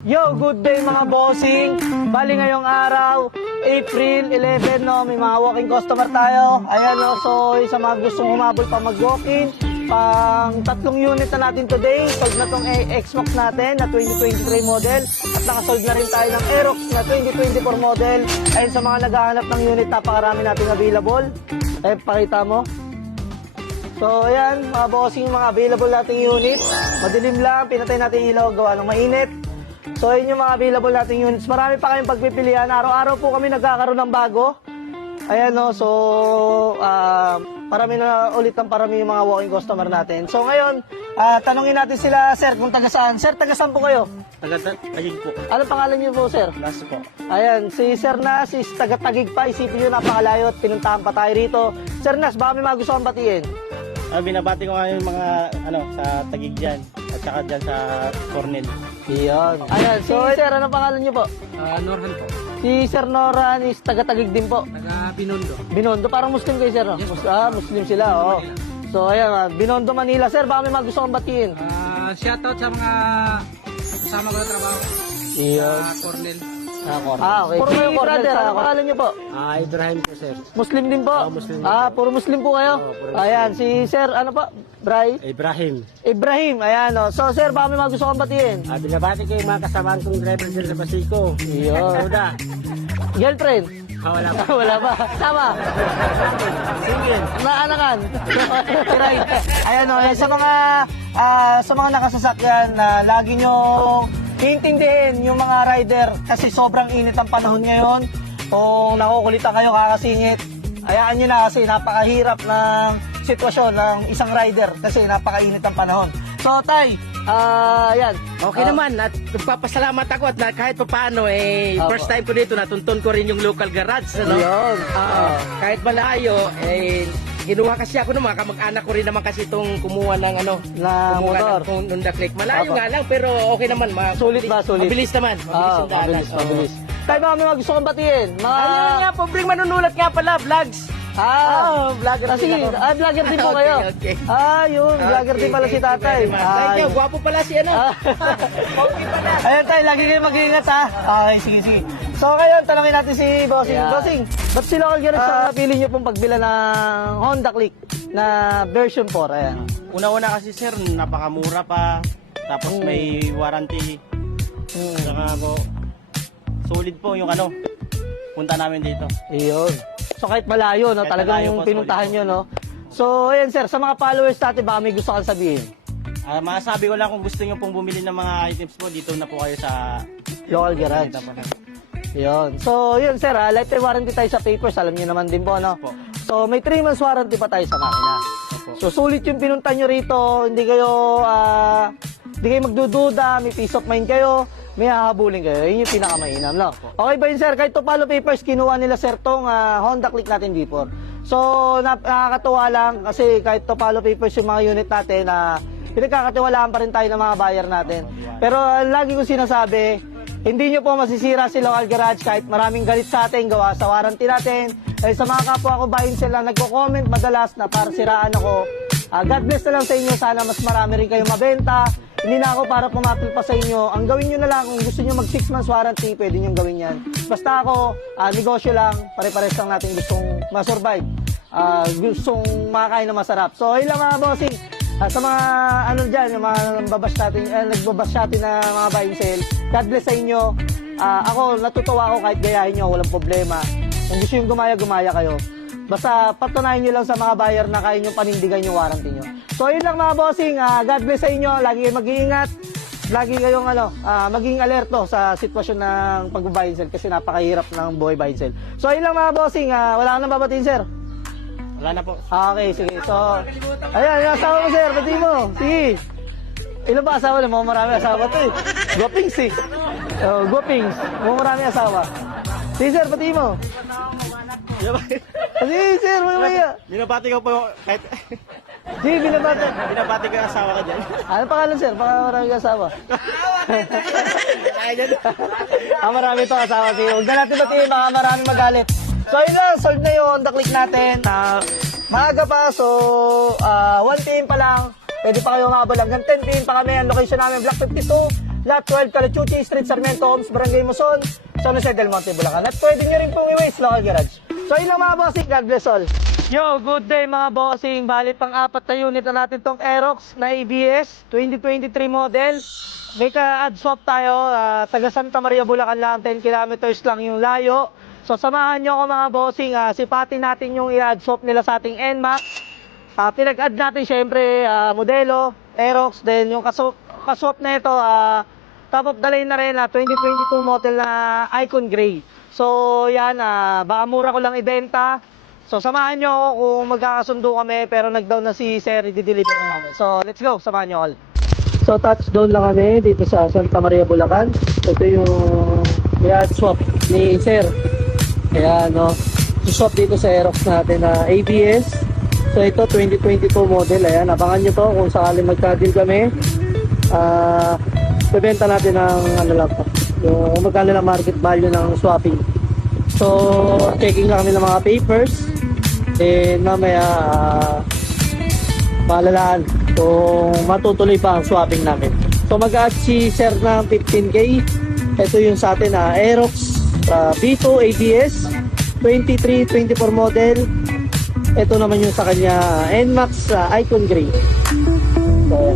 Yo, good day mga bossing. Bali ngayong araw, April 11, no, may mga walking customer tayo. Ayan, no, so sa mga gustong humabol pa mag-walking, pang 3 unit na natin today. Sold na tong X-Max natin na 2023 model. At nakasold na rin tayo ng Aerox na 2024 model. Ayun, sa mga naghahanap ng unit, napakarami natin available. Eh, pakita mo. So, ayan, mga bossing, mga available nating unit. Madilim lang, pinatay natin yung ilaw, gawa ng mainit. So, yun yung mga available nating units. Marami pa kayong pagpipilian. Araw-araw po kami nagkakaroon ng bago. Ayan, no. So, parami na ulit ang parami yung mga walking customer natin. So, ngayon, tanungin natin sila, sir, kung taga saan. Sir, taga saan po kayo? Taga-Tagig po. Ano pangalan niyo po, sir? Nas po. Ayan, si Sir Nas is taga-Tagig pa. Isipin nyo, napakalayo at pinuntahan pa tayo rito. Sir Nas, baka may mga gusto kang batiin? Binabati ko nga yung mga sa Tagig dyan at saka dyan sa Cornell. Iyon. Ayan, so sir, ano pangalan niyo po? Norhan po. Si Sir Noran is taga-Tagig din po. Taga Binondo. Binondo, parang Muslim kayo, sir. No? Yes, Muslim sila, oo. So, ayan, Binondo, Manila. Sir, baka may mga gusto kang batiin? Shoutout sa mga kasama ko na trabaho. Iyon. Sa Cornell. Okay. Puro kayo, brother. Ano pangalan niyo po? Ibrahim po, sir. Muslim din po? Muslim din. Puro Muslim po kayo? Ayan, si Sir, ano po? Ibrahim. Ibrahim, ayan, no. So, sir, baka may mga gusto kang batiin? Binabati ko yung mga kasamahan kong driver dyan sa Basico. Iyon. Uda. Girlfriend? Wala pa. Wala ba? Tama. Single. Naanakan. Right. Ayan, no. Sa mga nakasasakyan na lagi nyo iintindihin yung mga rider kasi sobrang init ang panahon ngayon. Kung nakukulitan kayo kakasingit, hayaan nyo na kasi napakahirap ng sitwasyon ng isang rider kasi napakainit ang panahon. So, Tay, yan. Okay naman, at nagpapasalamat ako at kahit pa paano, first time ko dito, natuntun ko rin yung local garage. Ano? Yun. Kahit malayo, ginawa kasi ako naman, kamag-anak ko rin naman kasi itong kumuha ng motor. ng Honda Click. Malayo Apo. nga lang, pero okay naman. Sulit ba? Sulit? Mabilis naman. Mabilis yung daanan. Mabilis. Tay, baka may mga gusto kang batiin? Ano nga, pobreng manunulat nga pala, vlogs. Vlogger din ako. Vlogger din po kayo. Okay. Yun. Vlogger din pala si tatay. Thank you, gwapo pala si ano. Okay pala. Ayan tayo, lagi kayo mag-iingat ha. Okay, sige. So ngayon, tanongin natin si Bossing. Yeah. Bossing, ba't si Local Garage ang napili nyo pong pagbila ng Honda Click na version 4? Ayan. Una-una kasi sir, napakamura pa. Tapos may warranty. Saka po, solid po yung punta namin dito. Iyon. So kahit malayo, no, Kahit talagang malayo po, pinuntahan solid nyo, no? So ayan sir, sa mga followers natin, baka may gusto kang sabihin. Masabi ko lang kung gusto nyo pong bumili ng mga items po, dito na po kayo sa Local Garage. Yun. So, yun sir, lifetime warranty tayo sa papers. Alam niyo naman din po, no? Opo. So, may 3 months warranty pa tayo sa makina. Opo. So, sulit yung pinunta nyo rito. Hindi kayo magdududa. May peace of mind kayo. May hahabulin kayo. Yun yung pinakamainam, no? Okay ba yun, sir? Kahit Topalo Papers, kinuha nila, sir, tong Honda Click natin before. So, nakakatuwa lang kasi kahit Topalo Papers yung mga unit natin, pinagkakatiwalaan pa rin tayo ng mga buyer natin. Pero lagi ko sinasabi, hindi nyo po masisira si Local Garage kahit maraming galit sa atin gawa sa warranty natin. Sa mga kapwa ko buying sila nagko-comment madalas na para siraan ako. God bless na lang sa inyo. Sana mas marami rin kayong mabenta. Hindi na ako para pumapil pa sa inyo. Ang gawin nyo na lang, kung gusto nyo mag 6 months warranty, pwede nyo gawin yan. Basta ako, negosyo lang, pare-pares lang natin gustong masurvive. Gustong makakain na masarap. So, ayun lang mga bossing. Sa mga dyan, yung mga nagbabash natin na mga buying sale, God bless sa inyo. Ako, natutuwa ako kahit gayahin nyo, walang problema. Kung gusto yung gumaya kayo. Basta patunayan nyo lang sa mga buyer na kaya nyo panindigan yung warranty nyo. So, yun lang mga bossing. God bless sa inyo. Lagi kayong mag-iingat. Lagi kayong maging alerto sa sitwasyon ng pag-buying sale kasi napakahirap ng buhay buying sale. So, yun lang mga bossing. Wala ka nang babatiin, sir. Wala na po. Okay, sige. So, ayan, yung asawa mo, sir. Pati mo. Sige. Ilan ba asawa? Mga marami asawa to eh. Guwapings eh. Guwapings. Mga marami asawa. Sige, sir. Pati mo. Sige, sir. Mamaya. Binabati ko po kahit... Sige, binabati. Binabati ko yung asawa ka dyan. Ano pangalan, sir? Baka marami asawa. Marami to asawa. Sige, huwag na natin batiin. Baka marami magalit. So, yun lang. Solve na yung Honda Click natin. Maaga pa. So, 1 PM pa lang. Pwede pa kayo ngabol hanggang 10 PM pa kami. Ang location namin, Block 52. Lot 12, Calachuchi Street, Sarmiento Homes, Barangay Muson, San Jose del Monte, Bulacan. At pwede nyo rin pong i-waste local garage. So yun lang mga bossing, God bless all. Yo, good day mga bossing. Bali pang-apat na unit na natin tong Aerox na ABS 2023 model. May ka-add swap tayo, taga Santa Maria, Bulacan lang, 10 kilometers lang yung layo. So samahan nyo ako mga bossing, sipatin natin yung i-add swap nila sa ating NMAX. Pinag-add natin syempre modelo, Aerox, then yung kaswap na ito, top of the line na rin, 2022 model na Icon Gray. So yan, baka mura ko lang ibenta. So samahan nyo ako kung magkakasundo kami, pero nag-down na si Sir, i-deliver na namin. So let's go, samahan nyo all. So touchdown lang kami dito sa Santa Maria, Bulacan. Ito yung i-add swap ni Sir. Kaya no, swap dito sa Aerox natin na ABS. So ito 2022 model, ayan, abangan nyo to kung sakaling magka-deal kami. Bebenta natin ng ano lang po, yung magkano lang market value ng swapping. So checking lang kami ng mga papers, and mamaya malalaan kung matutuloy pa ang swapping namin. So mag-add si Sir ng 15K. Ito yung sa atin Aerox B2 ABS 23-24 model. Ito naman yung sa kanya NMAX Icon Gray. So,